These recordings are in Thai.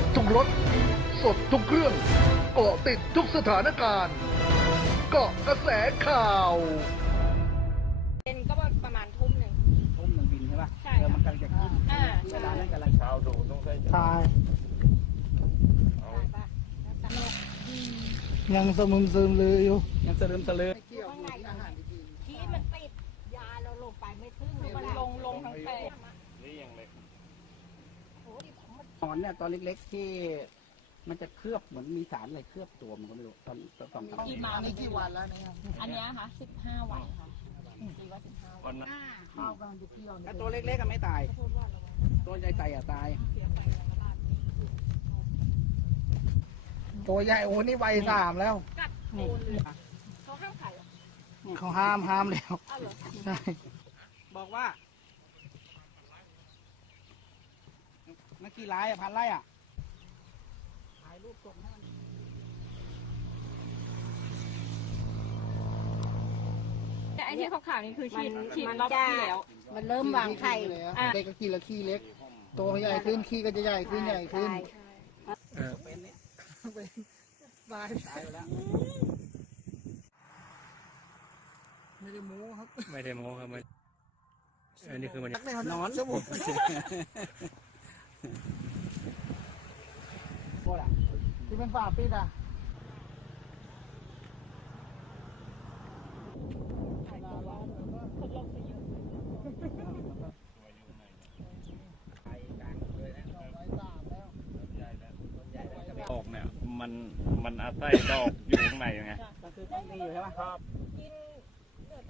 บทุกรถ สดทุกเครื่องเกาะติดทุกสถานการณ์ เกาะกระแสข่าว เป็นก็ประมาณทุ่มหนึ่ง ทุ่มหนึ่งบินใช่ป่ะใช่เรือมันกำลังจะขึ้นอ่าเวลานั้นกำลังเช้าดูต้องใช้ตายใช่ปะแล้วแต่ยังสมึมซึมเลยอยู่ ยังสลืมสลือข้างในที่มันติดยาเราลงไปไม่ถึงมันลงลงทั้งแปลง นี่ยังเล็ก โอ้ดิผมมัน ห อนเนี่ยตอนเล็กๆที่มันจะเคลือบเหมือนมีสารอะไรเคลือบตัวมันก็ไม่รู้ตอนตอนสองสามกี่มานี่กี่วันแล้วเนี่ยอันเนี้ยค่ะสิบห้าวันค่ะดีว่าสิบห้าวัวันนนั้นข้าวกำลังจะเที่ยวแต่ตัวเล็กๆก็ไม่ตายพูดว่าระวังตัวใหญ่ๆอะตายเสียไปแล้วบ้านตัวใหญ่โอ้นี่ใบสามแล้วกัดโคนเลยเขาห้ามขายเหรอเขาห้ามห้ามแล้วอ้าวเหรอใช่บอกว่า นักกี่ไร่อะพันไร่อะถ่ายรูปส่งให้มันแต่ไอ้ที่ขาวๆนี่คือฉีดฉีดรอบที่แล้ว มันเริ่มวางไข่เลยอะเด็กก็ขี้ละขี้เล็กตัวใหญ่ขึ้นขี้ก็จะใหญ่ขึ้นใหญ่ขึ้นเป็นเนี่ยตายตายไปแล้วไม่ได้โม้ครับ ไม่ได้โม้ครับมันอันนี้คือมันนอนสมุน โคตรอะที่เป็นฝาปิดอะไปกลางเลยนะใบสามแล้วดอกเนี่ยมันมันอาศัยดอกอยู่ข้างในไงก็คือต้องดีอยู่ใช่ไหมครับ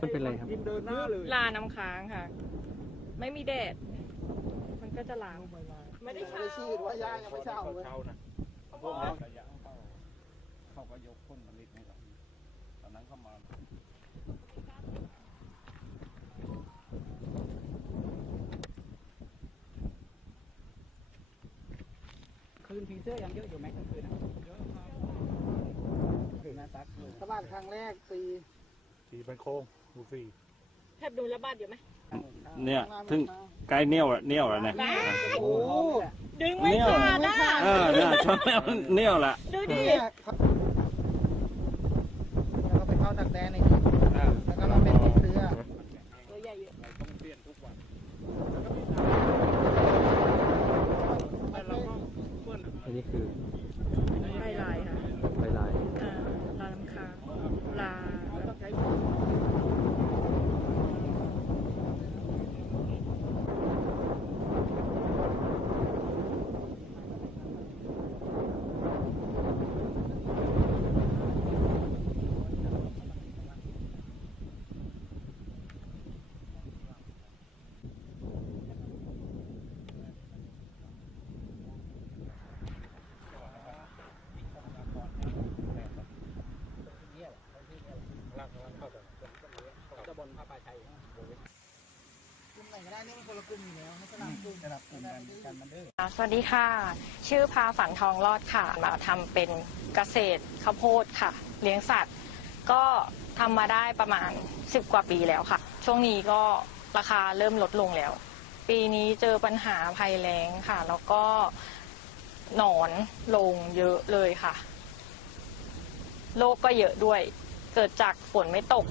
มันเป็นไรครับกินเดินหน้าเลยลาน้ำค้างค่ะ ไม่มีแดด มันก็จะลาม ไม่ได้ไม่เช่าได้ฉีดว่ายายังไม่เช่าเลยเช่านะพวกนี้ระยะเข้าเขาก็ยกพ่นผลิตให้เราตอนนั้นเข้ามาคืนผีเสื้อยังเยอะอยู่ไหมกลางคืนอะเยอะครับคืนนะตักเลยสะบัดครั้งแรกปีสีเป็นโค้งดูฟรีแทบดูระบาดอยู่ไหม เนี่ยถึงใกล้เนี่ยวอะเนี่ยแล้วเนี่ยโอ้โหดึงไม่เนี่ยขาดอะเออเนี่ยชอบเนี่ยละดูดิเนี่ยครับแล้วก็ไปเข้าดักแดนอีกแล้วก็มาเป็นติดเชื้อ ตัวใหญ่เยอะ ต้องเปลี่ยนทุกวัน อันนี้คือ ลายลายค่ะ ใบลาย อ่าลาน้ำค้างลาแล้วก็ใช้ ตะบนพระปาชัย ได้นี่มันคนละกลุ่มอยู่แล้วไม่สลับกลุ่มระดับกลุ่มกันกันมันเด้อสวัสดีค่ะ ชื่อพาฝันทองรอดค่ะ มาทำเป็นเกษตรข้าวโพดค่ะ เลี้ยงสัตว์ ก็ทำมาได้ประมาณ 10 กว่าปีแล้วค่ะ ช่วงนี้ก็ราคาเริ่มลดลงแล้ว ปีนี้เจอปัญหาภัยแล้งค่ะ แล้วก็หนอนลงเยอะเลยค่ะ โรคก็เยอะด้วย เกิดจากฝนไม่ตก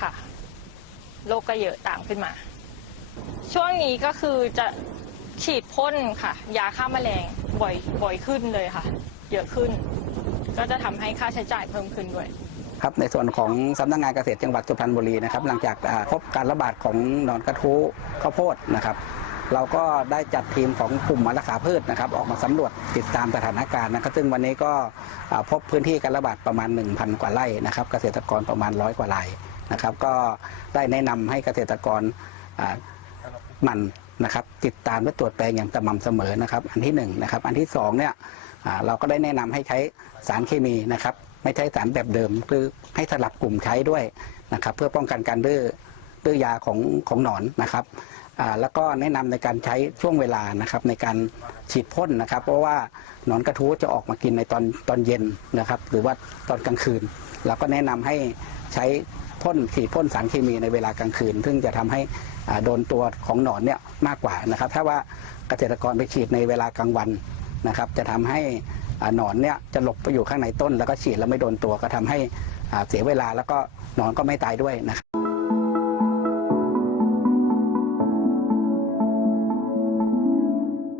ค่ะ โรคก็เยอะตามขึ้นมา ช่วงนี้ก็คือจะฉีดพ่นค่ะ ยาฆ่าแมลงบ่อยบ่อยขึ้นเลยค่ะ เยอะขึ้น ก็จะทำให้ค่าใช้จ่ายเพิ่มขึ้นด้วย ครับในส่วนของสำนักงานเกษตรจังหวัดสุพรรณบุรีนะครับหลังจากอ่าพบการระบาดของหนอนกระทู้ข้าวโพดนะครับ เราก็ได้จัดทีมของกลุ่มมารักษาพืชนะครับ ออกมาสำรวจติดตามสถานการณ์นะครับ ซึ่งวันนี้ก็อ่าพบพื้นที่การระบาดประมาณ 1,000 กว่าไร่นะครับ เกษตรกรประมาณร้อยกว่าไร่นะครับ ก็ได้แนะนำให้เกษตรกรอ่า มันนะครับติดตามและตรวจแปลงอย่างสม่ำเสมอนะครับ อันที่หนึ่งนะครับอันที่สองเนี่ยเราก็ได้แนะนำให้ใช้สารเคมีนะครับ ไม่ใช้สารแบบเดิมคือให้สลับกลุ่มใช้ด้วยนะครับ เพื่อป้องกันการดื้อดื้อยาของของหนอนนะครับแล้วก็แนะนำในการใช้ช่วงเวลานะครับในการฉีดพ่นนะครับ เพราะว่าหนอนกระทู้จะออกมากินในตอนตอนเย็นนะครับ หรือว่าตอนกลางคืน เราก็แนะนำให้ใช้พ่นขีดพ่นสารเคมีในเวลากลางคืน ซึ่งจะทำให้โดนตัวของหนอนเนี่ยมากกว่านะครับ ถ้าว่าเกษตรกรไปฉีดในเวลากลางวันนะครับ จะทำให้หนอนเนี่ยจะหลบไปอยู่ข้างในต้น แล้วก็ฉีดแล้วไม่โดนตัวก็ทำให้เสียเวลาแล้วก็หนอนก็ไม่ตายด้วยนะครับ